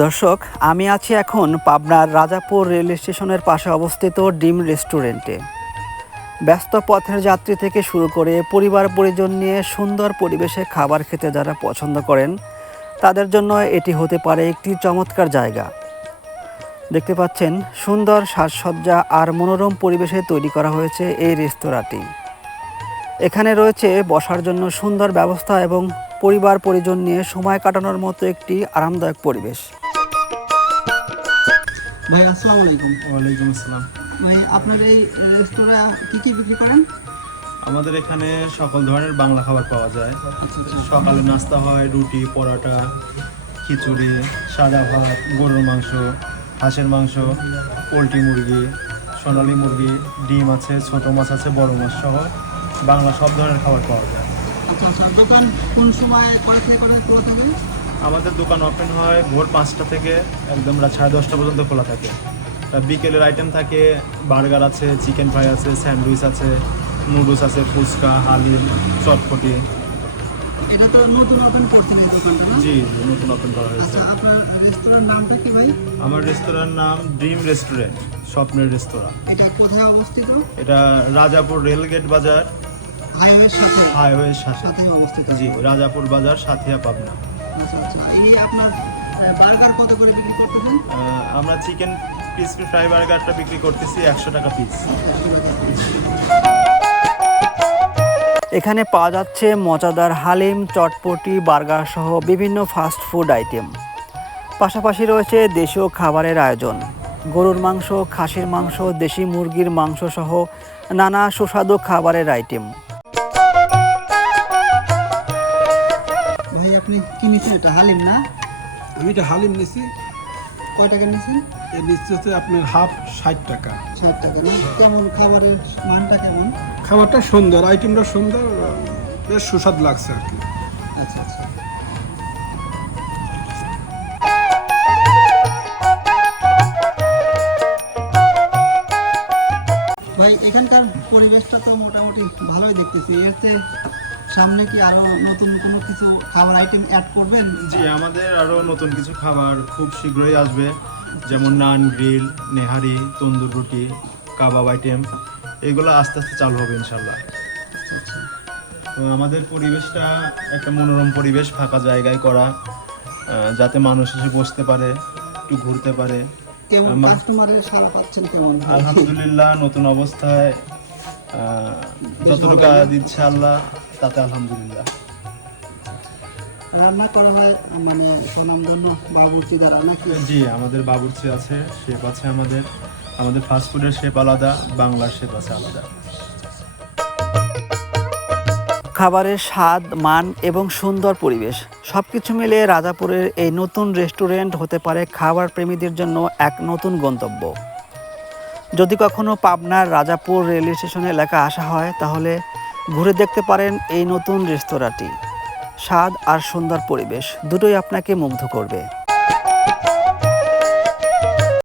দর্শক, আমি আছি এখন পাবনার রাজাপুর রেল স্টেশনের পাশে অবস্থিত ডিম রেস্টুরেন্টে। ব্যস্ত পথের যাত্রী থেকে শুরু করে পরিবার পরিজন নিয়ে সুন্দর পরিবেশে খাবার খেতে যারা পছন্দ করেন তাদের জন্য এটি হতে পারে একটি চমৎকার জায়গা। দেখতে পাচ্ছেন সুন্দর সাজসজ্জা আর মনোরম পরিবেশে তৈরি করা হয়েছে এই রেস্তোরাঁটি। এখানে রয়েছে বসার জন্য সুন্দর ব্যবস্থা এবং পরিবার পরিজন নিয়ে সময় কাটানোর মতো একটি আরামদায়ক পরিবেশ। ভাই আসসালামু আলাইকুম। ওয়ালাইকুম আসসালাম। ভাই আপনার এই রেস্তোরাঁ কি বিক্রি করেন? আমাদের এখানে সকল ধরনের বাংলা খাবার পাওয়া যায়। সকালে নাস্তা হয় রুটি, পরোটা, খিচুড়ি, সাদা ভাত, গরুর মাংস, হাঁসের মাংস, পোলট্রি মুরগি, সোনালী মুরগি, ডিম আছে, ছোট মাছ আছে, বড় মাছ সহ বাংলা সব ধরনের খাবার পাওয়া যায়। আচ্ছা, দোকান কোন সময় কটা থেকে কটা খোলা থাকে? আমাদের দোকান ওপেন হয় ভোর 5টা থেকে একদম রাত 10:30 পর্যন্ত খোলা থাকে। বিকেলের আইটেম থাকে বার্গার আছে, চিকেন ফ্রাই আছে, স্যান্ডউইচ আছে, নুডলস আছে, ফুচকা, হালিম, চটপটি। এটা তো নতুন ওপেন করছেন এই দোকানটা না? জি, নতুন ওপেন করা হয়েছে। আচ্ছা, আপনার রেস্তোরাঁর নামটা কি ভাই? আমার রেস্তোরাঁর নাম ড্রিম রেস্টুরেন্ট, স্বপ্নের রেস্তোরাঁ। এটা কোথায় অবস্থিত? এটা রাজাপুর রেলগেট বাজার, হাইওয়ের সাথে অবস্থিত। জি, রাজাপুর বাজার, সাথিয়া, পাবনা। আচ্ছা, এই আপনার বার্গার কত করে বিক্রি করতেছেন? আমরা চিকেন ক্রিসপি ফ্রাই বার্গারটা বিক্রি করতেছি 100 টাকা পিস। এখানে পাওয়া যাচ্ছে মজাদার হালিম, চটপটি, বার্গার সহ বিভিন্ন ফাস্ট ফুড আইটেম। পাশাপাশি রয়েছে দেশীয় খাবারের আয়োজন, গরুর মাংস, খাসির মাংস, দেশি মুরগির মাংস সহ নানা সুস্বাদু খাবারের আইটেম। ভাই আপনি কি নিচ্ছেন? এটা হালিম না? আমি এটা হালিম নিছি। কয় টাকা নিচ্ছেন? এর নিচ্ছে হচ্ছে আপনার হাফ 60 টাকা। 60 টাকা না? কেমন খাবারের মানটা কেমন? খাবারটা সুন্দর, আইটেমটা সুন্দর, বেশ সুস্বাদ লাগছে আর কি। আচ্ছা। ভাই এখানকার পরিবেশটা তো মোটামুটি ভালোই দেখতেছি। এতে সামনে কি আরো নতুন কোনো কিছু খাবার আইটেম অ্যাড করবেন? জি, আমাদের আরও নতুন কিছু খাবার খুব শীঘ্রই আসবে, যেমন নান, গ্রিল, নেহারি, তন্দুর রুটি, কাবাব আইটেম। এগুলো আস্তে আস্তে চালু হবে ইনশাল্লাহ। তো আমাদের পরিবেশটা একটা মনোরম পরিবেশ, ফাঁকা জায়গায় করা, যাতে মানুষ এসে বসতে পারে, একটু ঘুরতে পারে। কেমন কাস্টমারের সাড়া পাচ্ছেন কেমন? আলহামদুলিল্লাহ, নতুন অবস্থায় যতটুকু দিচ্ছে আল্লাহ তাতে আলহামদুলিল্লাহ। রান্না করা হয় মানে স্বনামধন্য বাবুর্চি দ্বারা নাকি? জি, আমাদের বাবুর্চি আছে, শেফ আছে। আমাদের ফাস্টফুডের শেফ আলাদা, বাংলার শেফ আছে আলাদা। খাবারের স্বাদ, মান এবং সুন্দর পরিবেশ সবকিছু মিলে রাজাপুরের এই নতুন রেস্টুরেন্ট হতে পারে খাবার প্রেমীদের জন্য এক নতুন গন্তব্য। যদি কখনো পাবনার রাজাপুর রেল স্টেশন এলাকা আসা হয় তাহলে ঘুরে দেখতে পারেন এই নতুন রেস্তোরাঁটি। স্বাদ আর সুন্দর পরিবেশ দুটোই আপনাকে মুগ্ধ করবে।